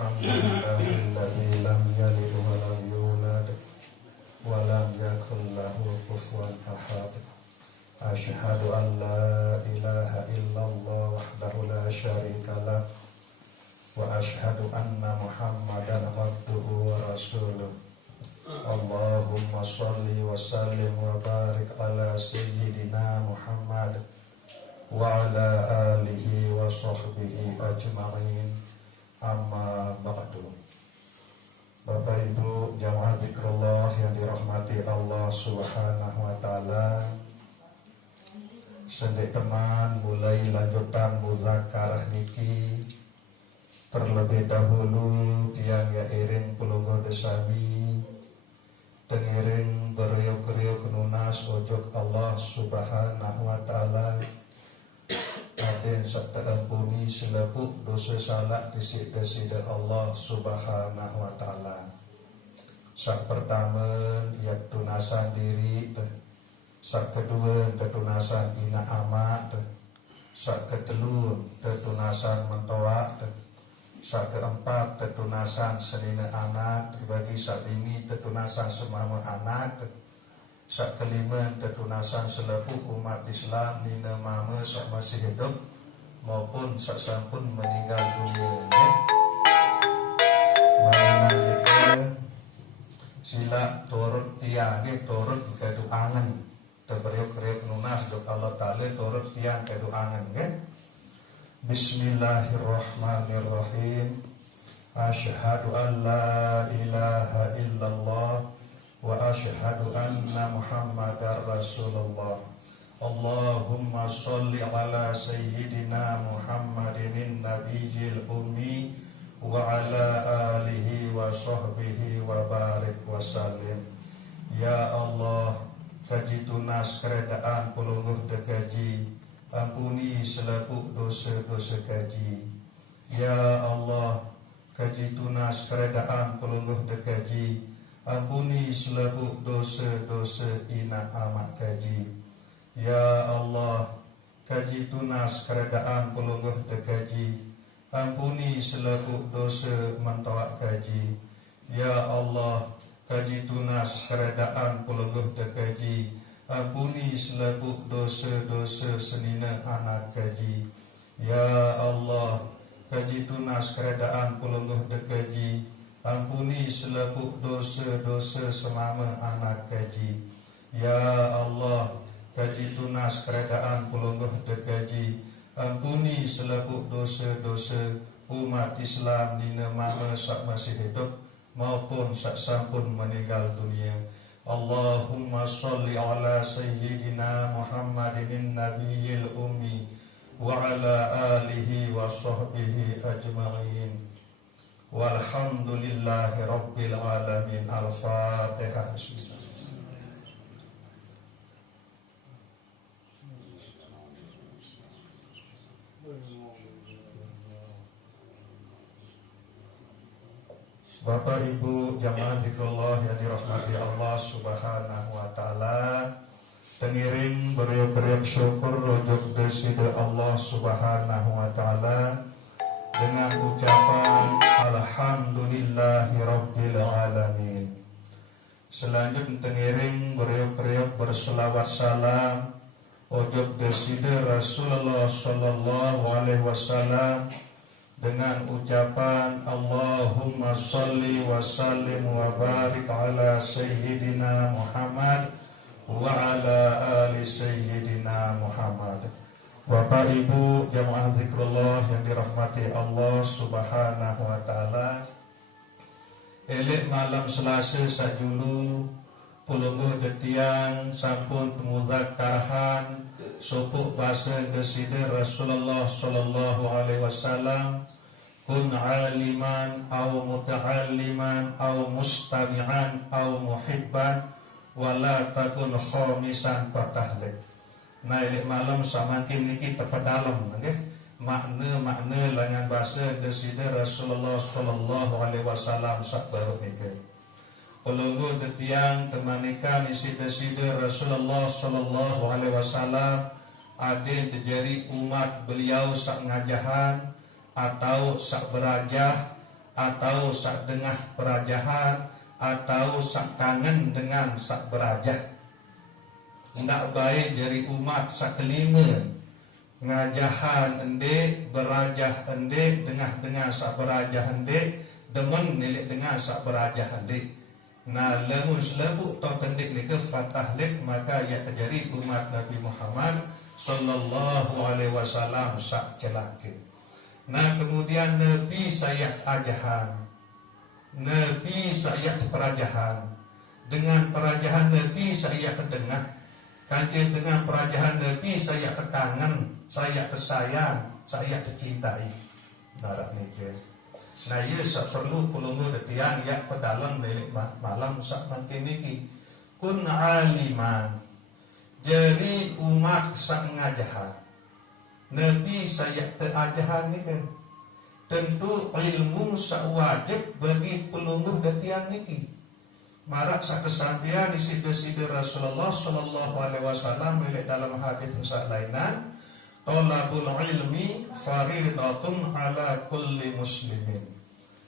Alhamdulillahilladzi lam yalid wa lam yulad wa lam yakul lahu kufuwan ahad. Asyhadu an la ilaha illallah wahdahu la syarikalah wa asyhadu anna Muhammadan abduhu wa rasuluh. Allahumma shalli wa sallim wa barik ala sayyidina Muhammad wa ala alihi wa sahbihi ajma'in. Amma ba'du. Bapak Ibu jamaah zikrullah yang dirahmati Allah Subhanahu wa taala, sedek teman mulai lanjutan muzakarah niki. Terlebih dahulu tiang ya iring pulunggo desami dengiring beriuk-riuk nunas ojok Allah Subhanahu wa taala. Aden sakta ampuni selapuk dosa salah disik-disik Allah Subhanahu wa taala. Sak pertama ya tunasan diri, sak kedua tetunasan ina amat, sak ketelu tetunasan mentoa, sak keempat tetunasan senina anak bagi sak bini tetunasan semama anak, sak kelima tetunasan selaku umat Islam nina mama sak masih hidup maupun sak sampun meninggal dunia. Mengenai sila turut tiang turut keduangan terberiuk-riuk nunas dok Allah Ta'ala turut tiang keduangan. Bismillahirrahmanirrahim. Asyhadu an la ilaha illallah wa asyhadu anna Muhammadar Rasulullah. Allahumma sholli ala sayyidina Muhammadin nabiyil ummi wa ala alihi wa sahbihi wa barik wa salim. Ya Allah, kaji tunas keredaan pulungguh dekaji, ampuni selaku dosa-dosa kaji. Ya Allah, kaji tunas keredaan pulungguh dekaji, ampuni selaku dosa-dosa ina amak kaji. Ya Allah, kaji tunas keredaan pulungguh dekaji, ampuni selaku dosa mentawak kaji. Ya Allah, kaji tunas keredaan pulungguh dekaji, ampuni selaku dosa-dosa senina anak kaji. Ya Allah, kaji tunas keredaan pulungguh dekaji, ampuni selaku dosa-dosa semama anak kaji. Ya Allah, kaji tunas keredaan pulungguh dekaji, ampuni selaku dosa-dosa umat Islam dina mama sak masih hidup maupun sak sampun meninggal dunia. Allahumma sholli ala sayyidina Muhammadin nabiyil ummi wa ala alihi wa sahbihi ajma'in. Walhamdulillahi rabbil alamin. Al-Fatihah. Bismillah. Bapak Ibu jamaah zikrullah yang dirahmati Allah Subhanahu wa taala, tengiring beriuk-riuk syukur rojok desida Allah Subhanahu wa taala dengan ucapan alhamdulillahi rabbil alamin. Selanjutnya tengiring beriuk-riuk berselawat salam ojok desida Rasulullah sallallahu alaihi wasallam dengan ucapan Allahumma sholli wa sallim wa barik ala sayyidina Muhammad wa ala ali sayyidina Muhammad. Bapak Ibu jamaah zikrullah yang dirahmati Allah Subhanahu wa taala, elek malam Selasa sajulu pulungguh detiang sampun pemuzakarahan sopuk bahasa desida Rasulullah sallallahu alaihi wasallam, kun aliman aw muta'alliman aw mustami'an aw muhibban wala takun khamisan patahlik. Nah ini malam samakin niki tepat dalam nggih makna dengan bahasa desida Rasulullah sallallahu alaihi wasallam sak baru niki. Pelunggu detiang temanikan isi desida Rasulullah sallallahu alaihi wasallam ada terjadi umat beliau sak ngajahan atau sak berajah atau sak dengah perajahan atau sak kangen dengan sak berajah. Ndak baik dari umat sak kelima ngajahan ende berajah ende dengah sak berajah ende demen nilik dengar sak berajah ende. Nah lamun selebuk tau tendik ni ke fatah lek maka ia terjadi umat Nabi Muhammad sallallahu alaihi wasallam sak celake. Nah kemudian Nabi sayat ajahan, Nabi sayat perajahan, dengan perajahan Nabi saya terdengar, kanjeng dengan perajahan Nabi saya terkangen, saya tersayang, saya tercintai. Narak ni je. Nah ia sak perlu kulungu detiang yak pedalam nelik malam sak makin niki kun aliman. Jadi umat sak ngajahan Nabi saya teajahan ni kan. Tentu ilmu sak wajib bagi pelungguh detiang niki. Marak sak kesampian di sida-sida Rasulullah sallallahu alaihi wasallam milik dalam hadis sak lainan, talabul ilmi faridatun ala kulli muslimin.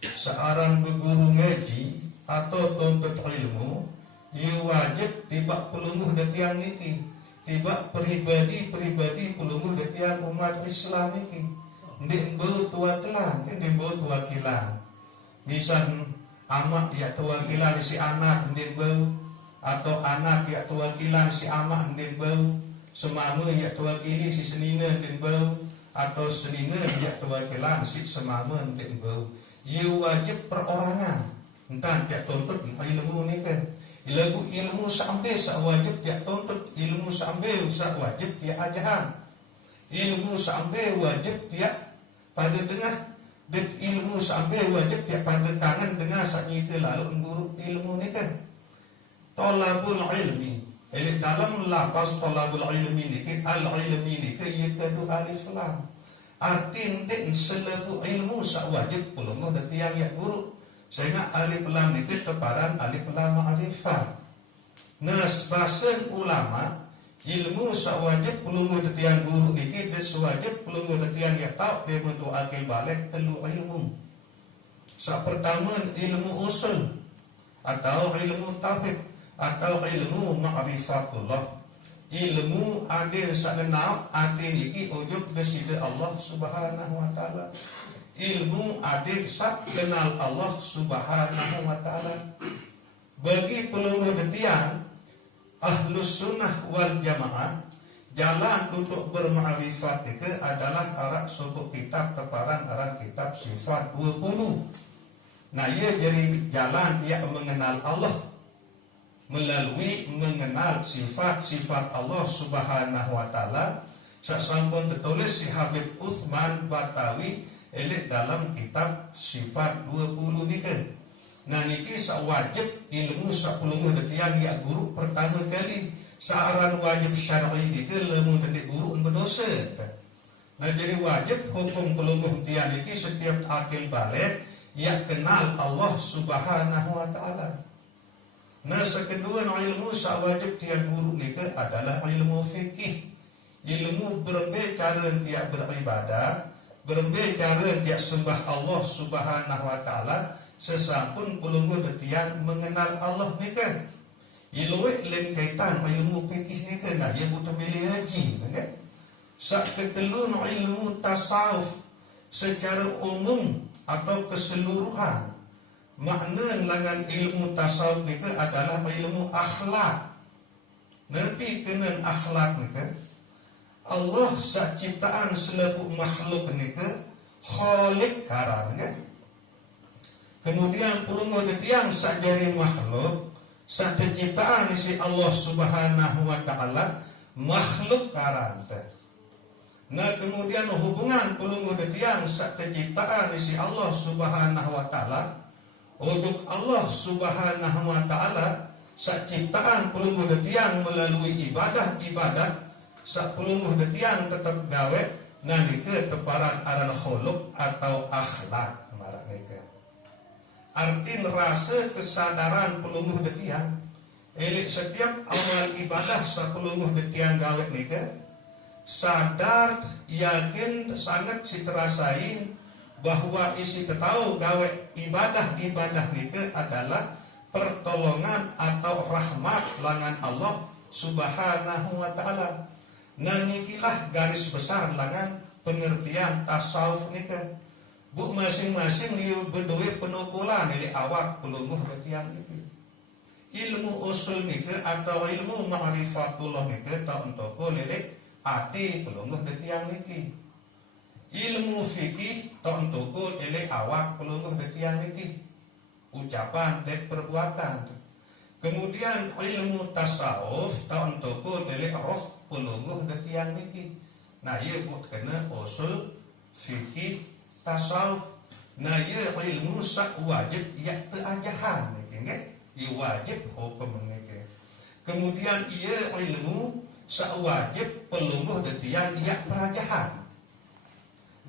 Seorang berguru ngaji atau tuntut ilmu, ia wajib tiba pelungguh detiang niki, tiba pribadi pelungguh detiang umat Islam niki. Ndik bau tua kelang, ndik bau tua kilang. Misal amak ya tua kilang si anak ndik bau, atau anak ya tua kilang si amak ndik bau, semama ya tua kini si senina ndik bau, atau senina ya tua kilang si semama ndik bau. Ia wajib perorangan. Entah dia tuntut ilmu ni kan. Ilmu sambil sak wajib dia tuntut, ilmu sambil sak wajib dia ajahan. Ilmu sambil wajib dia pada tengah, dan ilmu sambil wajib dia pada tangan dengan sak nyita lalu guru ilmu ni kan. Talabul ilmi. Dalam lapas talabul ilmi ni ke al-ilmi ni ke ia kedua alif lam. Arti ndek selebu ilmu sak wajib pelunguh detiang ya guru. Sehingga alif lam ni ke teparan alif lam ma'rifat. Nas basen ulama ilmu sak wajib pelunguh detiang guru ni ke des wajib pelunguh detiang ya tau dia bentuk akil balik telu ilmu. Sak pertama ilmu usul atau ilmu tauhid atau ilmu ma'rifatullah. Ilmu adil sadenau adil niki ujub besida Allah subhanahu wa ta'ala. Ilmu adil sak kenal Allah subhanahu wa ta'ala. Bagi pelungguh detiang ahlus sunnah wal jamaah, jalan untuk bermakrifat itu adalah arak suku kitab teparan arak kitab sifat 20. Nah ia jadi jalan dia mengenal Allah melalui mengenal sifat-sifat Allah subhanahu wa ta'ala. Sasampun tertulis si Habib Uthman Batawi elit dalam kitab sifat 20 ni kan. Nah niki sak wajib ilmu sak pelungguh detiang ya guru pertama kali searan wajib syar'i ni ke lemu tendik guru berdosa. Nah jadi wajib hukum pelungguh detiang niki setiap akil balik ya kenal Allah subhanahu wa ta'ala. Nah sekedua ilmu sak wajib tiap guru ni ke adalah ilmu fikih. Ilmu berbagai cara dia beribadah, berbagai cara dia sembah Allah subhanahu wa ta'ala. Sesampun pelungguh detiang mengenal Allah ni kan. Ilmu lain kaitan ilmu fikih ni kan. Nah ia butuh pilih haji kan. Sak ketelun ilmu tasawuf secara umum atau keseluruhan. Makna langan ilmu tasawuf ni adalah ilmu akhlak. Nabi kena akhlak ni kan. Allah sak ciptaan selebu makhluk ni khalik karan kan. Kemudian pelungguh detiang sak jari makhluk sak ciptaan si Allah subhanahu wa ta'ala makhluk karan. Nah kemudian hubungan pelungguh detiang sak ciptaan si Allah subhanahu wa ta'ala untuk Allah subhanahu wa ta'ala sak ciptaan pelungguh detiang melalui ibadah sak pelungguh detiang tetap gawe nanti ke teparan aran khuluk atau akhlak. Arti rasa kesadaran pelungguh detiang elik setiap amal ibadah sak pelungguh detiang gawe ni ke sadar yakin sangat si terasain bahwa isi tahu gawe ibadah nike adalah pertolongan atau rahmat langan Allah Subhanahu wa taala. Nah nikilah garis besar langan pengertian tasawuf nike. Bu masing-masing liu berdua penukulan dari awak pelungguh betiang nike. Ilmu usul nike atau ilmu ma'rifatullah nike tau entoko lelek ati pelungguh betiang nike. Ilmu fikih tau entoko lelek awak pelungguh betiang nike. Ucapan dan perbuatan. Kemudian ilmu tasawuf tau entoko lelek roh pelungguh betiang nike. Nah ia buat kena usul fikih tasawuf. Nah ia ilmu sak wajib ya teajahan nggih, ia wajib hukum nggih. Kemudian ia ilmu sak wajib pelungguh detian ya perajahan.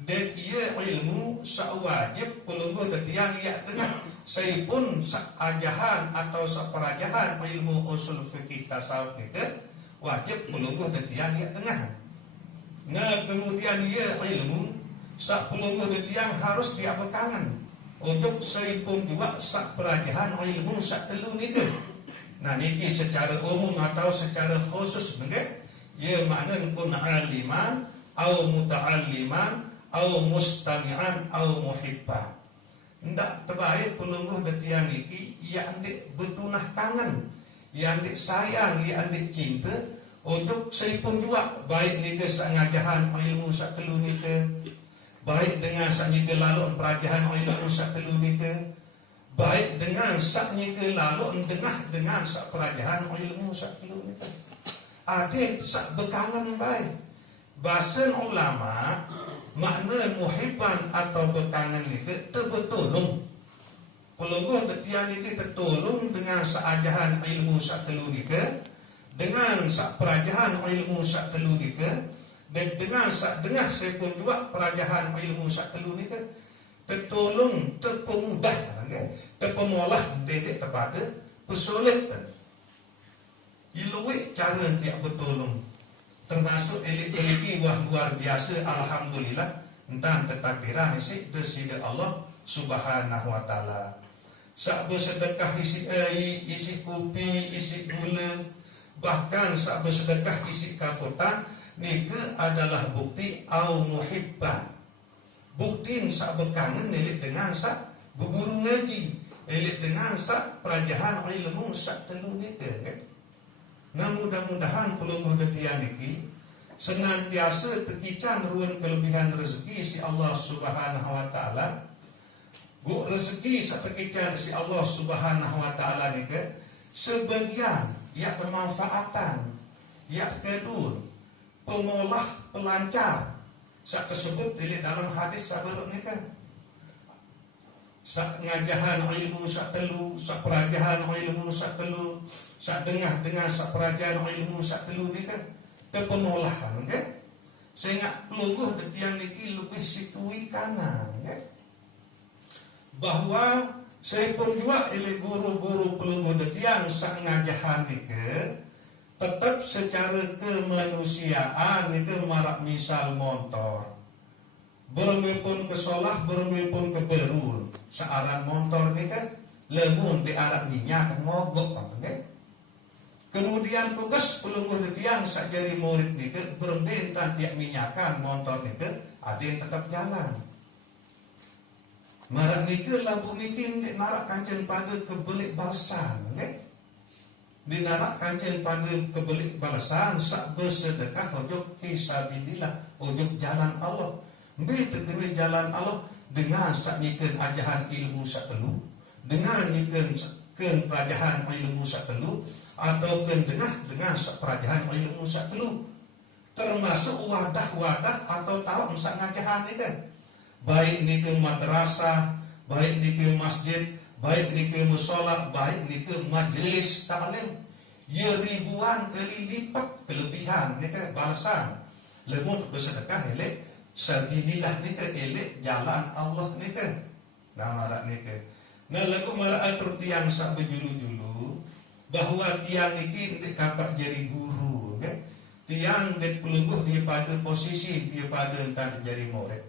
Dan ia ilmu sak wajib pelungguh detian ya tengah. Saipun sak ajahan atau sak perajahan ilmu usul fikih tasawuf nggih wajib pelungguh detian ya tengah. Nah kemudian ia ilmu sak pelungguh detiang harus dia bekangan untuk seipun juga sak perajahan ilmu sak telu nike. Nah niki secara umum atau secara khusus nggih ia makna pun aliman au muta'alliman au mustami'an au muhibban. Ndak terbaik pelungguh detiang niki ia andik betunah kangen, ia andik sayang, ia andik cinta untuk seipun juga baik nike sak ngajahan ilmu sak telu nike, baik dengan sak nyike lalu perajahan ilmu sak telu nike, baik dengan sak nyike lalu dengan sak perajahan ilmu sak telu nike. Ada sak bekangan baik. Bahasa ulama makna muhibban atau bekangan nike tertolong. Pelungguh detian nike tertolong dengan sak ajahan ilmu sak telu nike, dengan sak perajahan ilmu sak telu nike, dan dengan sak dengah sepun juga perajahan ilmu sak telu nike tertolong terpemudah terpemolah dedek kepada pesulit. Iluik cara tiap bertolong termasuk elit-eliti wah luar biasa alhamdulillah entah ketakdiran isi desida Allah Subhanahu wa taala. Sak bersedekah isi kopi, isi gula, bahkan sak bersedekah isi kaputan nike adalah bukti au muhibban. Bukti sak bekangen elit dengan sak berguru ngaji, elit dengan sak perajahan ilmu sak telu nike kan. Nah mudah-mudahan pelungguh detian niki senantiasa tekican ruan kelebihan rezeki si Allah Subhanahu wa taala. Bu rezeki sak tekican si Allah Subhanahu wa taala niki sebagian ya pemanfaatan, ya kedul, pemolah, pelancar. Sak tersebut di dalam hadis sabar niki. Sak ngajahan ilmu sak telu, sak perajahan ilmu sak telu, sak dengah dengan sak perajahan ilmu sak telu niki terpenolahan nggih. Sehingga pelungguh detian niki lebih situi kanan nggih. Bahwa saya pun juga oleh guru-guru pelungguh detian sak ngajahan niki tetap secara kemanusiaan niki marak misal motor. Bermepun ke solah, bermepun ke berul. Searan motor ni kan lemun di arah minyak mogok kan. Kemudian tugas pelungguh detian sak jadi murid ni kan berbentan tiap minyakan motor ni kan ada yang tetap jalan. Marak ni ke lampu ni kan narak kancil pada kebelik balasan kan. Dinarak kancil pada kebelik balasan sak bersedekah ujug fisabilillah, ujug jalan Allah. Mbak terkena jalan Allah dengan sak nyikan ajahan ilmu sak telu, dengan nyikan perajahan ilmu sak telu, atau dengan sak perajahan ilmu sak telu, termasuk wadah-wadah atau tahu sak ngajahan ni kan. Baik ni ke madrasah, baik ni ke masjid, baik ni ke musola, baik ni ke majlis taklim, ya ribuan kali lipat kelebihan ni kan balasan. Lemut bersedekah elek sabilillah ni ke elek jalan Allah ni ke. Nah marak ni ke. Nah lagu marak atur tiang sak berjulu-julu bahwa tiang niki ndek kapak jadi guru ke. Tiang ndek pelungguh dia pada posisi dia pada entah jadi murid.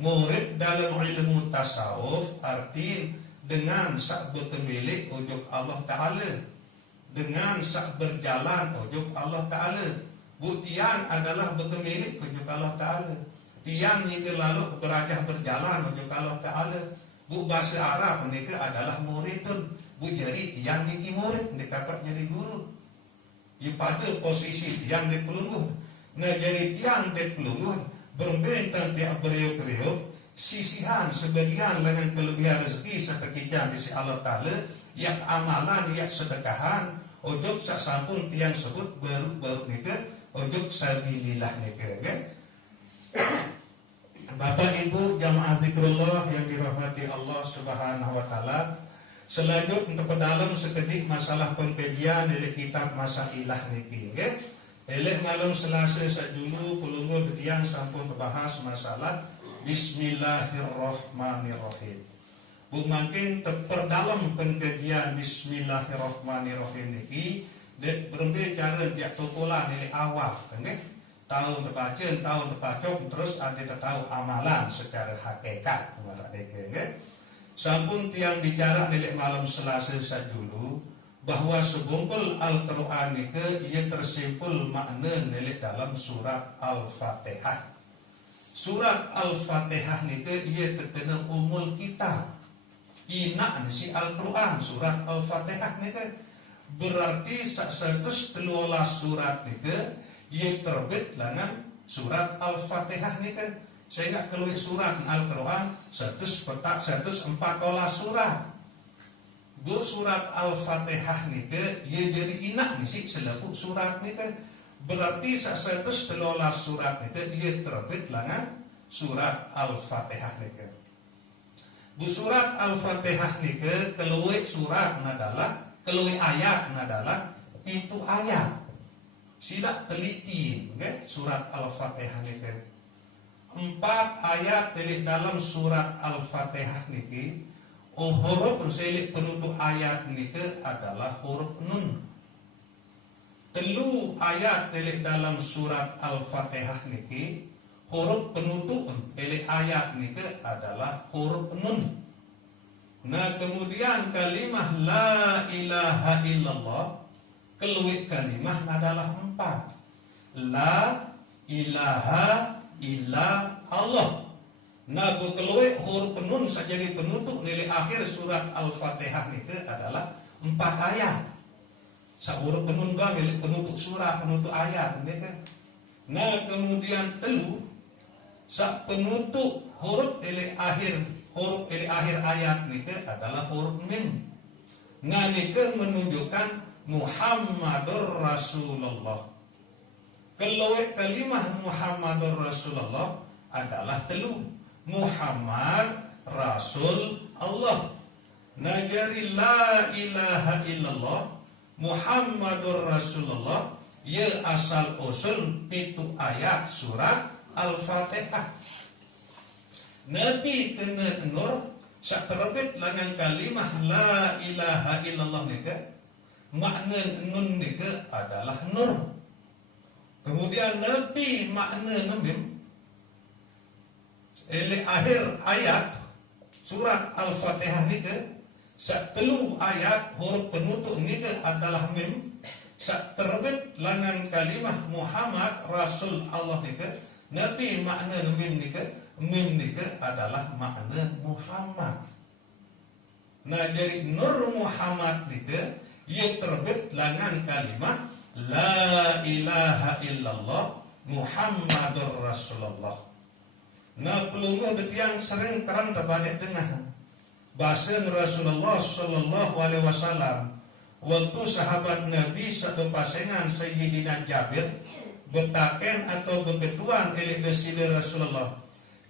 Murid dalam ilmu tasawuf arti dengan sak bertemilik ujuk Allah Ta'ala, dengan sak berjalan ujuk Allah Ta'ala. Buktian adalah bertemilik ujuk Allah Ta'ala. Tiang jika lalu berajah berjalan ujuk Allah Ta'ala. Bu bahasa Arab mereka adalah muridun. Bu jadi tiang niki murid, dia dapat jadi guru. Ia pada posisi tiang di pelungguh. Nah jadi tiang di pelungguh berbentang tiap beriuk-beriuk. Sisihan sebagian dengan kelebihan rezeki seketika di si Allah Ta'ala, yang amalan, yang sedekahan, ujuk sak sampun tiang sebut baru nika, ujuk sabilillah nika, kan? Bapak Ibu jamaah zikrullah yang dirahmati Allah Subhanahu wa taala, selanjut untuk dalam sekedik masalah pengkajian dari kitab Masailah niki, kan? Elek malam Selasa sajulu pelungguh tiang sampun membahas masalah Bismillahirrahmanirrahim. Bu makin terdalam pengkajian Bismillahirrahmanirrahim niki, dia berbicara dia tokolan dari awal, kan? Tahu terbaca, tahu terpacok, terus ada tahu amalan secara hakikat, kan? Sampun tiang bicara dari malam Selasa sajulu bahwa sebungkul Al-Quran itu ia tersimpul makna dari dalam surat Al-Fatihah. Surat Al-Fatihah itu ia terkena umul kita. Ina si Al-Quran surat Al-Fatihah itu berarti 113 surat itu ia terbit dengan surat Al-Fatihah itu. Sehingga keluar surat Al-Quran 104 surat. Bu surat Al-Fatihah itu ia jadi ina si selaku surat itu. Berarti 113 surat itu ia terbit dengan surat Al-Fatihah itu. Bu surat Al-Fatihah itu keluar surat adalah keluar ayat adalah itu ayat. Sila teliti, okay? Surat Al-Fatihah niki 4 ayat dari dalam surat Al-Fatihah niki. Huruf selik penutup ayat niki adalah huruf nun. 3 ayat dari dalam surat Al-Fatihah niki huruf penutup dari ayat niki adalah huruf nun. Nah kemudian kalimah la ilaha illallah keluar kalimah adalah 4. La ilaha illa Allah. Nah keluar huruf nun saja di penutup nilai akhir surat Al-Fatihah itu adalah 4 ayat. Huruf nun bang nilai penutup surat, penutup ayat, kan? Nah kemudian telu sak penutup huruf nilai akhir ayat itu adalah huruf mim. Nah itu menunjukkan Muhammadur Rasulullah. Keluar kalimah Muhammadur Rasulullah adalah telu. Muhammad Rasul Allah. Najari la ilaha illallah Muhammadur Rasulullah. Ya asal usul pitu ayat surat Al-Fatihah. Nabi kena nur sak terbit dengan kalimah la ilaha illallah nika. Makna nun nika adalah nur. Kemudian Nabi makna mim akhir ayat surat Al-Fatihah nika satelu ayat huruf penutup nika adalah mim. Sak terbit dengan kalimah Muhammad Rasul Allah nika. Nabi makna mim nika adalah makna Muhammad. Nah dari nur Muhammad nika ia terbit dengan kalimat la ilaha illallah Muhammadur Rasulullah. Nah pelungguh yang sering terang terbanyak dengan bahasa Rasulullah Sallallahu Alaihi Wasallam. Waktu sahabat Nabi satu pasangan Sayyidina Jabir bertaken atau berketuan oleh Rasulullah,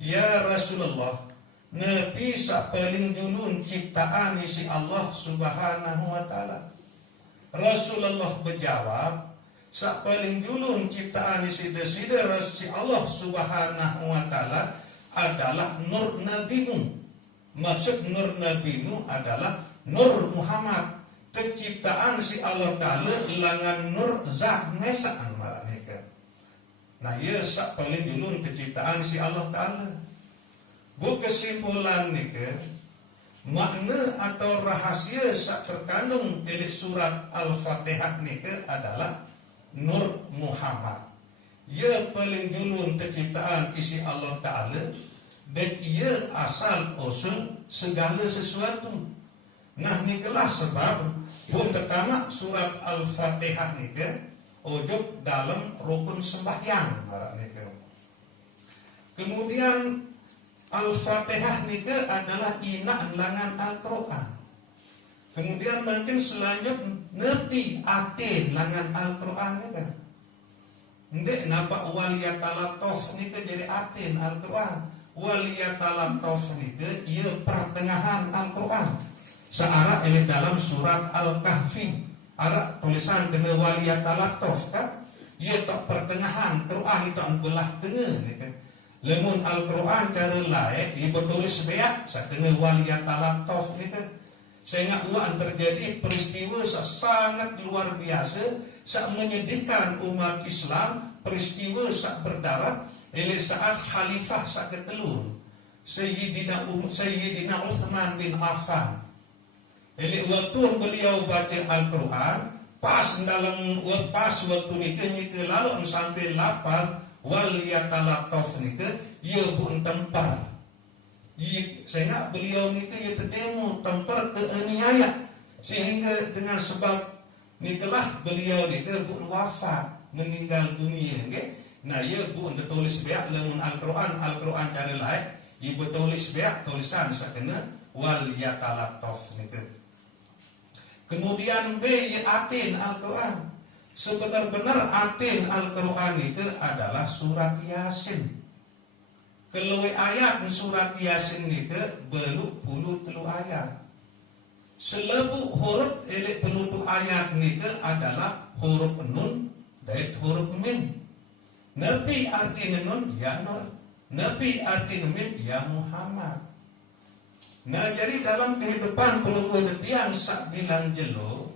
ya Rasulullah, Nabi sak paling dulu ciptaan isi Allah Subhanahu wa taala. Rasulullah berjawab, sak paling dulu ciptaan isi Allah Subhanahu wa taala adalah nur nabimu. Maksud nur nabimu adalah nur Muhammad. Keciptaan si Allah taala langan nur zat mesaan malaikat. Nah, ia sak paling dulu keciptaan si Allah taala. Bu kesimpulan nika makna atau rahasia sak terkandung di surat Al-Fatihah nika adalah Nur Muhammad. Ia paling dulu terciptaan isi Allah Ta'ala, dan ia asal usul segala sesuatu. Nah nikalah sebab pun pertama surat Al-Fatihah nika ujuk dalam rukun sembahyang. Kemudian Al-Fatihah nika adalah inak langan Al-Quran. Kemudian mungkin selanjutnya ngerti arti langan Al-Quran nika. Ndek napa waliyatalatov nika jadi arti Al-Quran. Waliyatalatov nika ia pertengahan Al-Quran. Searah ini dalam surat Al-Kahfi. Arah tulisan kena waliyatalatov kan? Ia tak pertengahan Quran itu belah tengah nika. Lemun Al-Quran cara lain ia bertulis beak sakena waliyatalatov nika. Sehingga uang terjadi peristiwa sangat luar biasa, sak menyedihkan umat Islam, peristiwa sak berdarah oleh saat khalifah sak ketelur Sayyidina Utsman bin Affan. Oleh waktu beliau baca Al-Quran, pas waktu nika lalu sampai lapar wal yatalatov nika ia pun tempar. Sehingga beliau nika ia terdemo tempar keaniaya, sehingga dengan sebab nikalah beliau nika pun wafat meninggal dunia. Okay? Nah ia pun tertulis beak lemun Al-Quran cara lain ia bertulis beak tulisan sakena wal yatalatov nika. Kemudian B atin Al-Quran. Sebenar-benar atin Al-Quran itu adalah surat Yasin. Kelui ayat surat Yasin itu beluk puluh telu ayat. Selebu huruf elek penutup ayat itu adalah huruf nun dan huruf min. Nabi arti nun ya Nur, Nabi arti min ya Muhammad. Nah jadi dalam kehidupan pelunggu detian sak bilang jelo,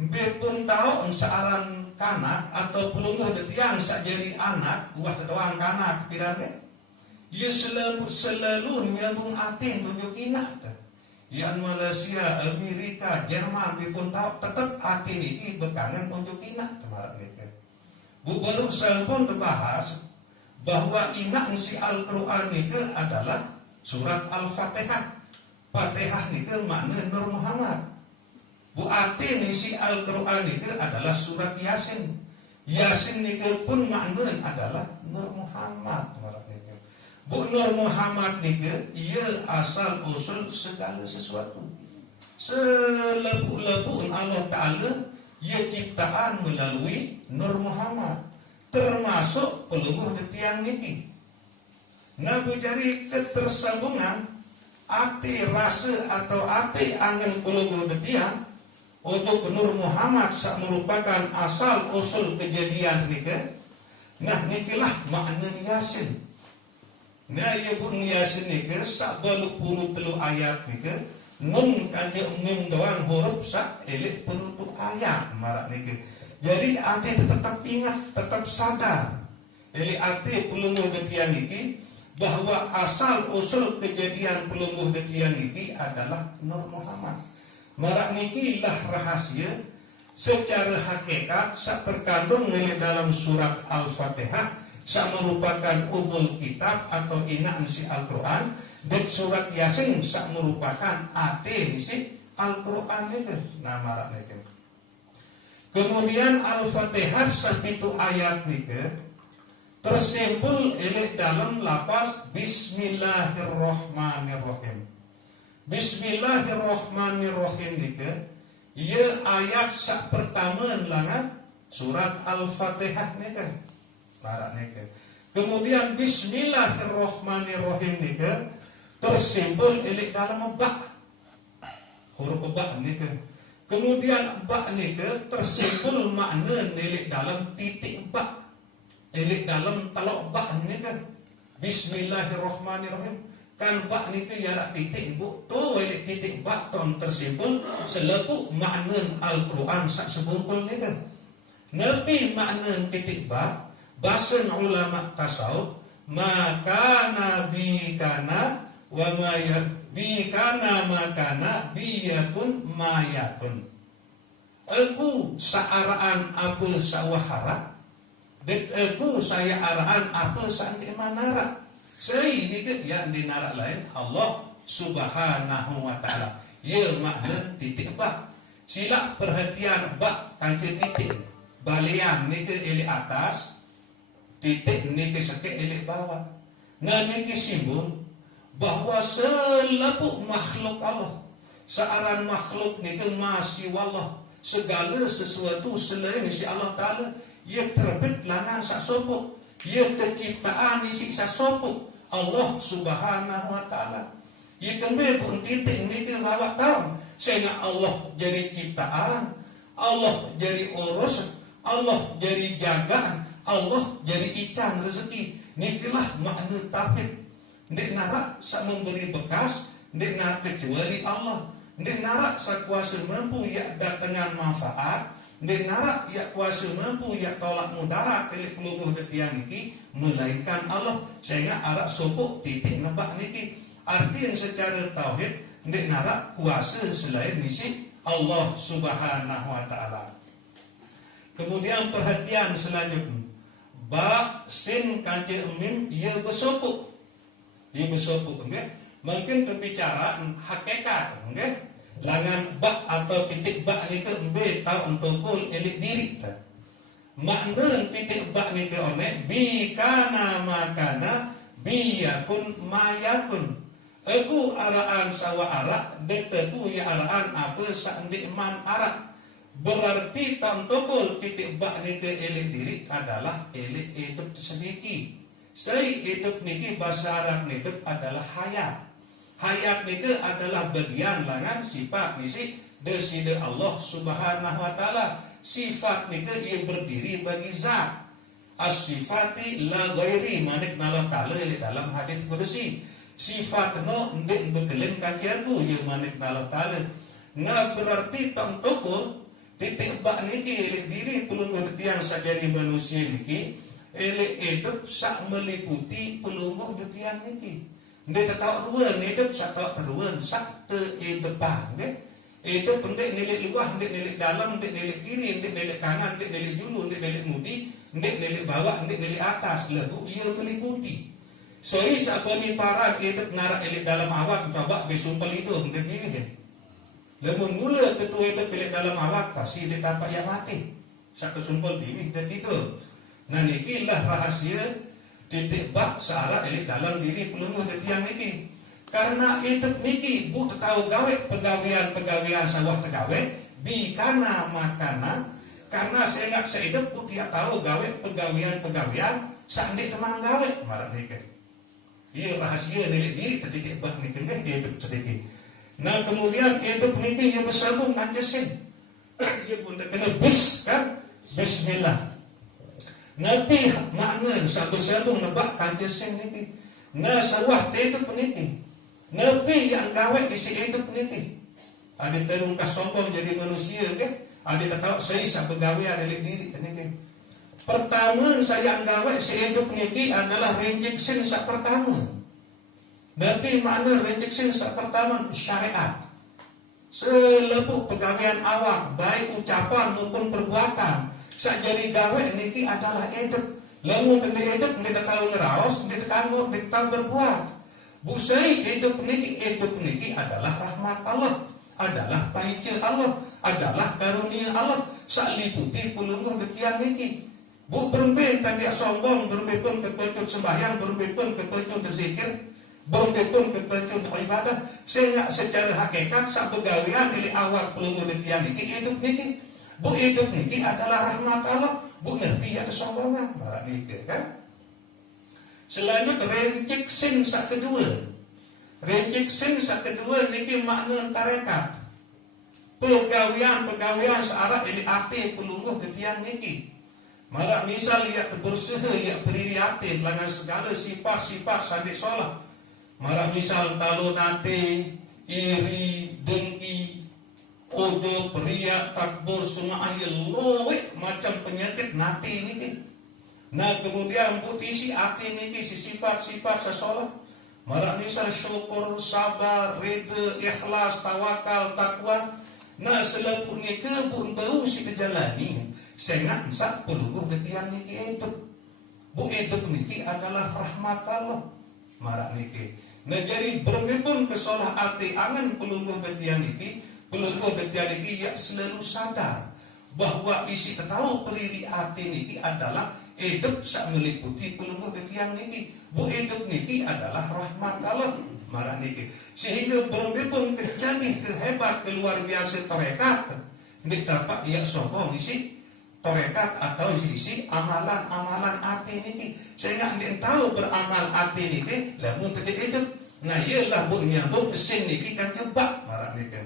biarpun tahu searan kanak atau pelunggu detian sak jadi anak, buah doang kanak pirane, ia selalu nyambung atin tunjuk inak. Yang Malaysia, Amerika, Jerman, biarpun tahu tetap atin ini berkangen tunjuk inak kemarin itu. Bu baru saya pun berbahas bahwa inak si Al-Quran itu adalah surat Al-Fatihah. Fatihah itu makna Nur Muhammad. Bu arti isi Al-Quran itu adalah surat Yasin. Yasin itu pun makna adalah Nur Muhammad. Bu Nur Muhammad itu ia asal usul segala sesuatu. Selebu-lebu Allah Ta'ala ia ciptaan melalui Nur Muhammad, termasuk pelungguh detian niki. Nah jadi ketersambungan arti rasa atau arti angin pelungguh detian untuk Nur Muhammad sak merupakan asal usul kejadian nika. Nah nikilah makna Yasin. Nah ia pun Yasin nika sak beluk puluh telu ayat nika. Nun kanjeng mim doang huruf sak elek penutup ayat marak nika. Jadi arti tetap ingat, tetap sadar. Eli arti pelungguh detian niki bahwa asal usul kejadian pelungguh detian niki adalah Nur Muhammad. Marak niki lah rahasia secara hakikat sak terkandung oleh dalam surat Al-Fatihah, sak merupakan umul kitab atau inak si Al-Quran, dan surat Yasin sak merupakan arti si Al-Quran itu. Nah marak niki. Kemudian Al-Fatihah sapitu ayat nika tersimpul oleh dalam lafaz Bismillahirrahmanirrahim. Bismillahirrahmanirrahim nika ia ayat sak pertama langan surat Al-Fatihah nika. Barak nika. Kemudian Bismillahirrahmanirrahim nika tersimpul oleh dalam ba. Huruf ba nika. Kemudian ba nika tersimpul makna nelik dalam titik ba. Nelik dalam talak ba nika. Bismillahirrahmanirrahim. Kan ba nika yarak titik bu. Tu nelik titik ba ton tersimpul selepu makna Al-Quran sak sebungkul nika. Nabi makna titik ba bahasa ulama tasawuf makana bikana wa mayat bikana makana biyakun mayakun. Aku saaraan apa sawahara, dan aku saya araan apa sandi manara. Saya ini ke yang dinara lain Allah Subhanahu wa taala. Ya makna titik bak. Sila perhatian bak kanci titik. Balian ni ke elek atas, titik ni ke sakit elek bawah. Nah ni ke simbol bahwa selapuk makhluk Allah, searan makhluk ni ke masih wallah. Segala sesuatu selain si Allah Ta'ala, ia terbit langan sak sopuk, ia terciptaan isi sak sopuk Allah Subhanahu wa Ta'ala. Ia kembali pun titik ni ke bawah tahun, sehingga Allah jadi ciptaan, Allah jadi urus, Allah jadi jagaan, Allah jadi ican rezeki. Nikilah makna tauhid. Ndik narak sak memberi bekas, ndik narak kecuali Allah. Ndik narak sak kuasa mampu yak datangan manfaat, ndik narak yak kuasa mampu yak tolak mudarat kelip peluluh detian niki, melainkan Allah. Sehingga arak sopuk titik nebak niki. Artinya secara tauhid, ndik narak kuasa selain misi Allah Subhanahu wa taala. Kemudian perhatian selanjutnya, ba sin kanci mim ia bersopuk. Ia bersopuk, okay? Mungkin berbicara hakikat, okay? Langan bak atau titik bak ni ke embe tau untuk elik diri ta. Makna titik bak ni ke ome bikana makana biyakun mayakun. Aku araan sawa arak, deteku ya araan apa sandik man arak. Berarti tamtokol titik bak ni ke elik diri adalah elik hidup sedikit. Saya hidup niki bahasa Arab hidup adalah hayat. Hayat niki adalah bagian langan sifat nisi deside Allah Subhanahu wa taala. Sifat niki ia berdiri bagi zat. As-sifati la ghairi manik Allah taala dalam hadis qudsi. Sifat no ndek bekelin kaciaku ia manik Allah taala. Nah berarti tamtokol titik bak niki elik diri pelungguh tiang sajari manusia niki elek hidup sak meliputi pelungguh dutian niki. Dia tak ruan hidup sak tak ruan sak te depan ke. Hidup pendek nilai luah, ndek nilai dalam, ndek nilai kiri, ndek nilai kanan, ndek nilai julu, ndek nilai mudi, ndek nilai bawah, ndek nilai atas. Lagu ia meliputi. Soi sak bani parang hidup narak elek dalam awak coba besumpel hidup ndek ini ke. Lalu mula ketua hidup elek dalam awak pasti dia dapat yang mati. Sak kesumpel bini dia tidur. Nah nikilah rahasia titik bak searah elik dalam diri pelungguh detiang niki. Karena hidup niki bu tahu gawe pegawean sawah tegawe bikana makana. Karena saya nggak sehidup bu tidak tahu gawe pegawean sandik teman gawe marah niki. Iya rahasia elik diri titik bak niki hidup sedikit. Nah kemudian hidup niki yang bersambung anjesin. Ia pun kena bis kan bismillah. Nanti makna sampai sambung nebak kanci sing niki. Nah sawah hidup niki. Nabi yang gawe isi hidup niki. Ada terungkah sombong jadi manusia ke? Ada tahu saya sampai gawean elik diri niki. Pertama saya yang gawe isi hidup niki adalah rejection sak pertama. Nabi makna rejection sak pertama syariat. Selepuk pegawaian awak baik ucapan maupun perbuatan. Sak jadi gawe niki adalah hidup. Lamun kena hidup ndak tahu ngeraos, ndak tahu berbuat. Busai hidup niki adalah rahmat Allah, adalah paice Allah, adalah karunia Allah. Sak liputi pelungguh detian niki. Bu berembe tadi sombong, berembe pun kepecut sembahyang, berembe pun kepecut berzikir, berembe pun kepecut ibadah. Sehingga secara hakikat sak pegawean milik awak pelungguh detian niki hidup niki. Bu hidup niki adalah rahmat Allah. Bu ngerti ada sombongan barang niki kan. Selanjutnya rejection sak kedua. Rejection sak kedua niki makna tarekat. Pegawian searah ini arti pelungguh ketian niki. Malah misal ia berusaha ia berdiri hati dengan segala sifat-sifat sadik solah. Malah misal kalau nanti iri, dengki, ojo, periak, takbur, semua ahli loe macam penyakit nanti ini. Nah kemudian isi hati niki si sifat-sifat sesolah. Marak misal syukur, sabar, reda, ikhlas, tawakal, takwa. Nah selepu niki pun bau si kejalani. Sengat sak peluguh betian niki hidup. Bu hidup niki adalah rahmat Allah. Marak niki. Nah jadi bermepun kesolah hati angan peluguh betian niki. Peluguh betian niki ya selalu sadar bahwa isi tahu periri hati niki adalah hidup sak meliputi pelungguh betiang niki. Bu hidup niki adalah rahmat Allah. Marah niki. Sehingga bermepun kecanggih, kehebat, keluar biasa tarekat. Ini dapat ia sombong isi tarekat atau isi amalan-amalan hati niki. Sehingga dia tahu beramal hati niki, lamun tidak hidup. Nah ialah bu nyambung esin niki kan jebak. Marah niki.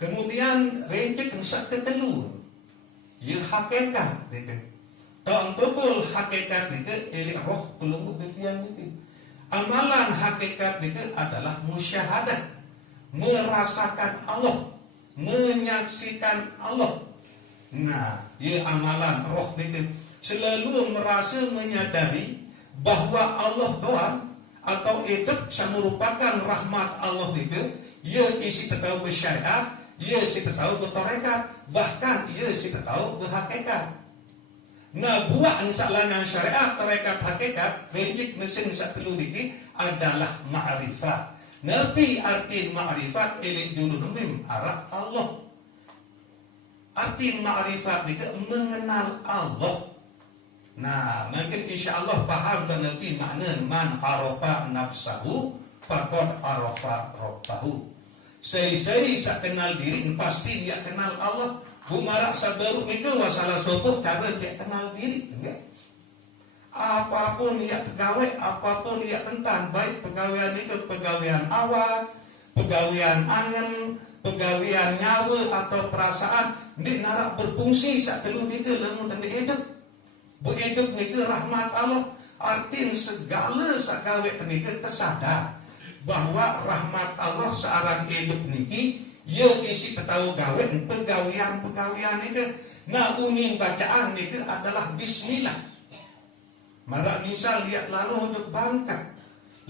Kemudian rencek sak ketelur. Ia hakikat niki. Tak betul hakikat niki eli roh pelungguh betian niki. Amalan hakikat niki adalah musyahadah, merasakan Allah, menyaksikan Allah. Nah, ia amalan roh niki selalu merasa menyadari bahwa Allah doang atau hidup merupakan rahmat Allah niki. Ia isi tahu bersyariat, ia isi tahu bertarekat, bahkan ia isi tahu berhakikat. Nah buat insyaAllah syariat tarekat hakikat rencik mesin satu niki adalah ma'rifat. Nabi arti ma'rifat ilik julunumim arah Allah. Arti ma'rifat niki mengenal Allah. Nah mungkin insyaAllah paham dan Nabi makna man arafa nafsahu faqad arafa rabbahu. Saya sak kenal diri pasti dia kenal Allah. Bumarak sabaru itu masalah sopoh cara dia kenal diri, enggak? Apapun dia pegawai, apapun dia tentang, baik pegawaian itu pegawaian awal, pegawaian angen, pegawaian nyawa atau perasaan, dia narak berfungsi saat telu itu lemu dan hidup. Bu hidup itu rahmat Allah. Artinya segala sagawe itu tersadar bahwa rahmat Allah searang hidup niki. Ya isi tahu gawe pegawian itu. Nah uning bacaan itu adalah bismillah. Marak misal lihat lalu untuk bangkat.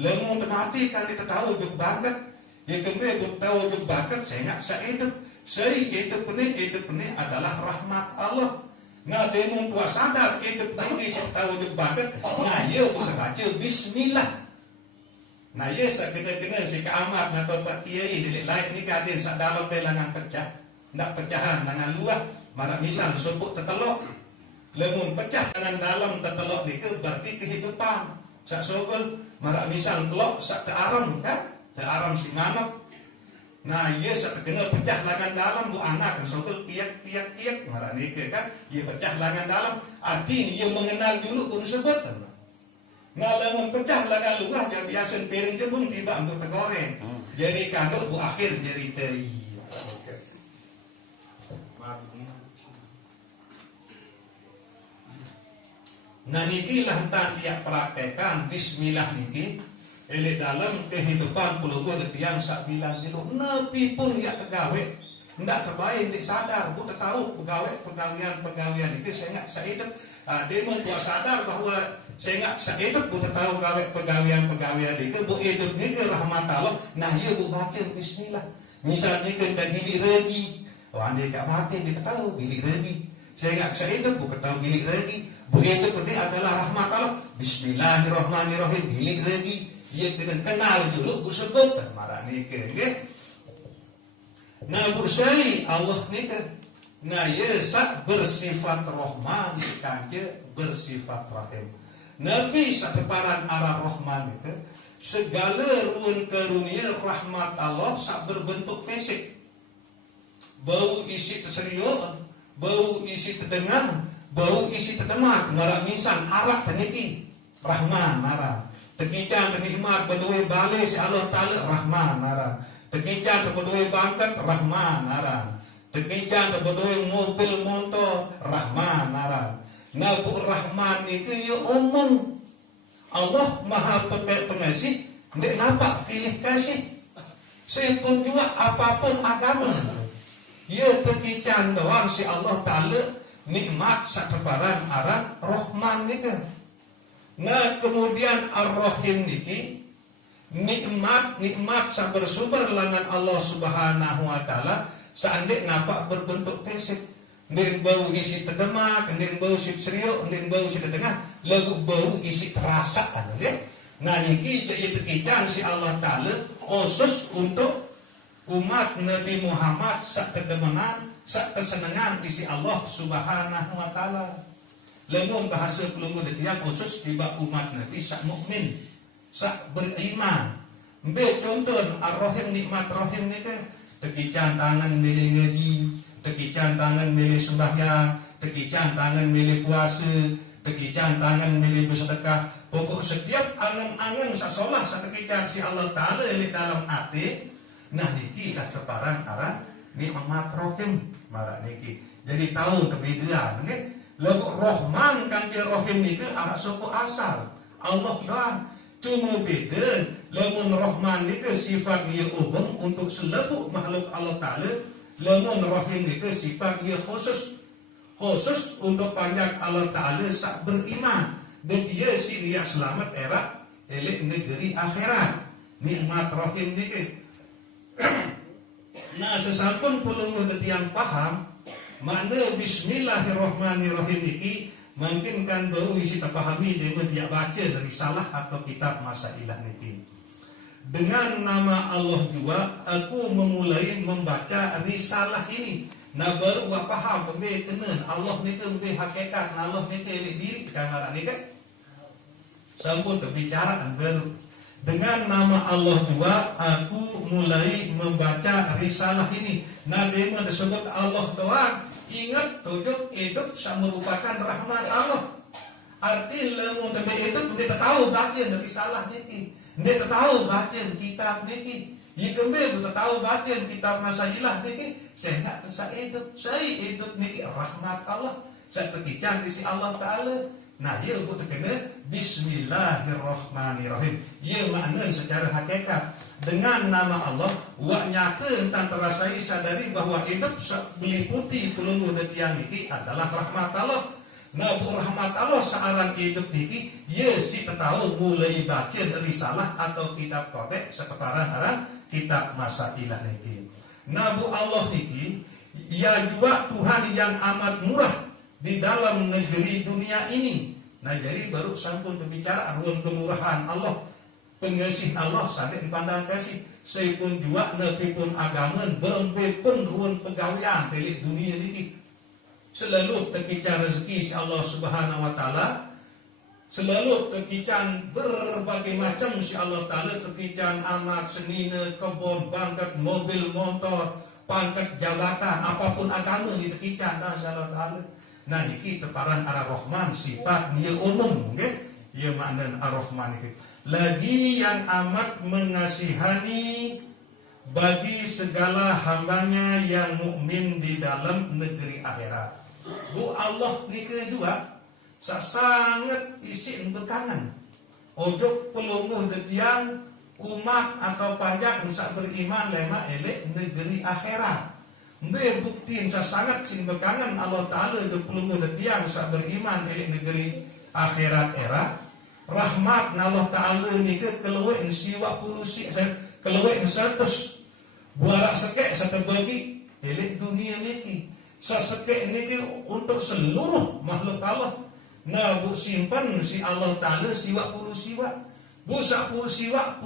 Lemu penati kali tahu untuk bangkat. Ya kemudian tahu untuk bangkat saya nak hidup. Saya hidup ini adalah rahmat Allah. Nah demo puas sadar hidup ini saya tahu untuk bangkat. Nah ya boleh baca bismillah. Nah yes kena si keamat atau pak kiai di lain ni kadin sak dalam belangan pecah, ndak pecahan dengan luar. Marak misal sebut tetelok, lemun pecah dengan dalam tetelok itu berarti kehidupan. Sak sogol marak misal telok sak kearam kan, kearam si manok. Nah yes kena pecah lengan dalam bu anak kan sogol kiak marak ni kan, ia pecah lengan dalam. Arti ia mengenal dulu pun sebut. Nah lemun pecah lengan luar dia biasa piring jebung tiba untuk tegoreng. Jadi kanduk bu akhir jadi tei. Nah niki lah tak dia praktekan bismillah niki ele dalam kehidupan puluh yang sak bilang dulu nepi pun ya pegawai ndak terbaik ndik sadar bu tahu pegawaian itu saya nggak hidup. Dia membuat sadar bahwa saya nggak hidup bu tahu pegawaian itu bu hidup ni ke rahmat Allah. Nah ia bu baca bismillah. Misalnya kita gilik regi, anda tak baca dia tahu gilik regi. Saya nggak hidup bu tahu gilik regi. Bu hidup ini adalah rahmat Allah. Bismillahirrahmanirrahim gilik regi. Ia kena kenal dulu bu sebut marah ni ke. Nah bu saya Allah ni ke. Nah ia sak bersifat rahman kanje bersifat rahim. Nabi sakeparan arah rahman itu segala ruang karunia rahmat Allah sak berbentuk fisik. Bau isi terseriuk, bau isi terdengar, bau isi terdemak. Marak minsan arak teniki rahman marah. Tekican nikmat berdua balik si Allah Ta'ala rahman marah. Tekican berdua bangkat rahman marah. Tekican berdua mobil motor rahman marah. Nabu rahman itu ya umum. Allah maha pengasih. Tidak nampak pilih kasih. Saya pun juga apapun agama. Ya tekican doang si Allah Ta'ala nikmat sateparan aran Rahman nika. Nah kemudian Ar-Rahim niki nikmat bersumber langan Allah Subhanahu wa taala seandainya nampak berbentuk fisik. Ndek bau isi terdemak, ndek bau isi seriuk, ndek bau isi terdengar, lagu bau isi perasaan, ya. Nah niki itu kita si Allah taala khusus untuk umat Nabi Muhammad sak kedemenan, sak kesenangan isi Allah Subhanahu wa taala. Lamun bahasa pelunggu dia khusus tiba umat Nabi sak mukmin, sak beriman. Ambil contoh Ar-Rahim nikmat Rahim ni kan tekican tangan milih ngaji, tekican tangan milih sembahyang, tekican tangan milih puasa, tekican tangan milih bersedekah. Pokok setiap angan-angan sasolah satekican si Allah taala di dalam hati. Nah niki dah teparan aran nikmat Rahim marak niki. Jadi tahu perbedaan nggih. Lagu Rahman kanthi Rahim niki anak suku asal Allah doang. Cuma beda lamun Rahman niki sifat dia umum untuk seluruh makhluk Allah taala. Lamun Rahim niki sifat dia khusus untuk banyak Allah taala sak beriman. Dan dia si dia selamat era elek negeri akhirat. Nikmat Rahim niki. Nah sesampun pulungun yang paham makna Bismillahirrahmanirrahim niki mungkin kan baru isi terpahami dengan dia baca dari salah atau kitab Masailah niki. Dengan nama Allah juga aku memulai membaca risalah ini. Nah baru gua paham pembe kenen Allah niki pembe hakikat Allah niki diri kamar niki. Sampun berbicara baru dengan nama Allah juga aku mulai membaca risalah ini. Nabi Muhammad disebut Allah doang. Ingat tujuh hidup merupakan rahmat Allah. Arti lamun demi itu kita tahu baca risalah niki. Kita tahu baca kitab niki. Yikembe kita tahu baca kitab Masailah niki. Saya nak hidup. Saya hidup niki rahmat Allah. Saya terkican di si Allah Ta'ala. Nah, ia buat kena Bismillahirrahmanirrahim. Ia makna secara hakikat dengan nama Allah wa nyata entah terasai sadari bahwa hidup meliputi pelunggu detiang niki adalah rahmat Allah. Nah, bu rahmat Allah searan hidup niki ia si tahu mulai baca risalah atau kitab kodek sekeparan aran kitab Masailah niki. Nah, bu Allah niki ia juga Tuhan yang amat murah di dalam negeri dunia ini. Nah jadi baru sampun berbicara ruang kemurahan Allah, pengasih Allah sampai pandang kasih. Saya pun juga nabi pun agama berembe pun ruang pegawaian telik dunia ini. Selalu terkicar rezeki si Allah Subhanahu wa taala. Selalu terkican berbagai macam si Allah taala, terkican anak, senina, kebun, pangkat, mobil, motor, pangkat, jabatan, apapun agama diterkican dah si Allah taala. Nah niki teparan Ar-Rahman sifat dia umum, okay? Ia makna Ar-Rahman itu. Lagi yang amat mengasihani bagi segala hambanya yang mukmin di dalam negeri akhirat. Bu Allah niki juga sangat isi untuk kangen. Ojo pelunguh detiang umat atau pajak bisa beriman lema elek negeri akhirat. Mbe bukti sangat sing bekangan Allah Ta'ala de pelungu de tiang sak beriman di negeri akhirat era rahmat Allah Ta'ala ni ke keluwe siwa pulusi keluwe 100 buarak sekek satu bagi elek dunia niki sasekek niki untuk seluruh makhluk Allah. Nah bu simpan si Allah Ta'ala siwa pulusiwa bu sak pulusiwa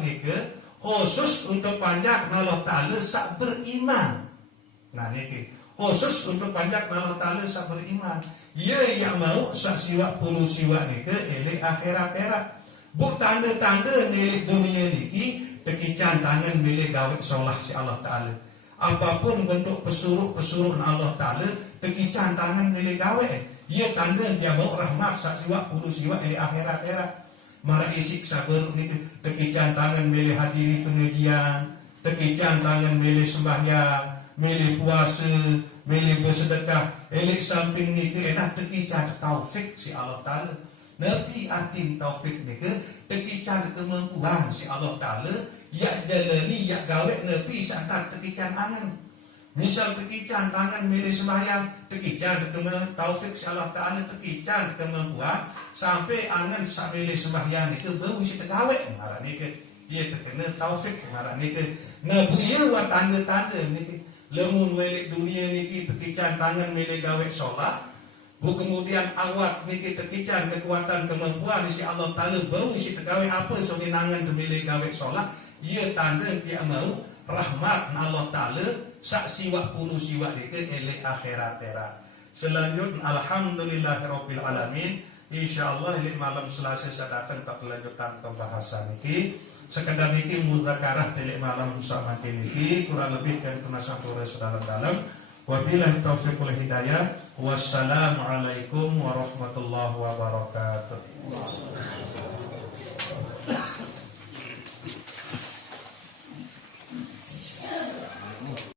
niki khusus untuk panjang Allah Ta'ala sak beriman. Nah niki khusus untuk pajak Allah Ta'ala sak beriman. Ia yang mau sak siwa puluh siwa niki elek akhirat era. Bu tanda-tanda milik dunia niki tekican tangan milik gawe solah si Allah Ta'ala. Apapun bentuk pesuruh Allah Ta'ala tekican tangan milik gawe. Ia tanda dia mau rahmat sak siwa puluh siwa elek akhirat era. Mara isik sabar niki tekican tangan milik hadiri pengajian, tekican tangan milik sembahyang, milih puasa, milih bersedekah, elek samping ni ke enak tekican taufik si Allah Ta'ala. Nabi atin taufik ni ke tekican kemampuan si Allah Ta'ala. Ya jalani, ya gawe Nabi sangat tekican angan. Misal tekican tangan milih sembahyang, tekican kena taufik si Allah Ta'ala, tekican kemampuan sampai angan sak milih sembahyang itu bau si tegawe marah ni ke ia terkena taufik marah ni ke nabuya wa tanda-tanda ni ke lemun milik dunia ni tekican tangan milih gawe solat bu kemudian awak ni tekican kekuatan kemampuan si Allah Ta'ala bau si tegawe apa so nangan milih gawe solat ia tanda dia mau rahmat Allah Ta'ala sak siwak puluh siwak dike elek akhirat terak. Selanjutnya alhamdulillahirabbil alamin. Insyaallah ini malam Selasa saya datang tak kelanjutan pembahasan ini. Sekedar ini muzakarah dari malam sama ini kurang lebih kan kena sampurna sedalam-dalam. Wabillahi taufiq wal hidayah. Wassalamualaikum warahmatullahi wabarakatuh.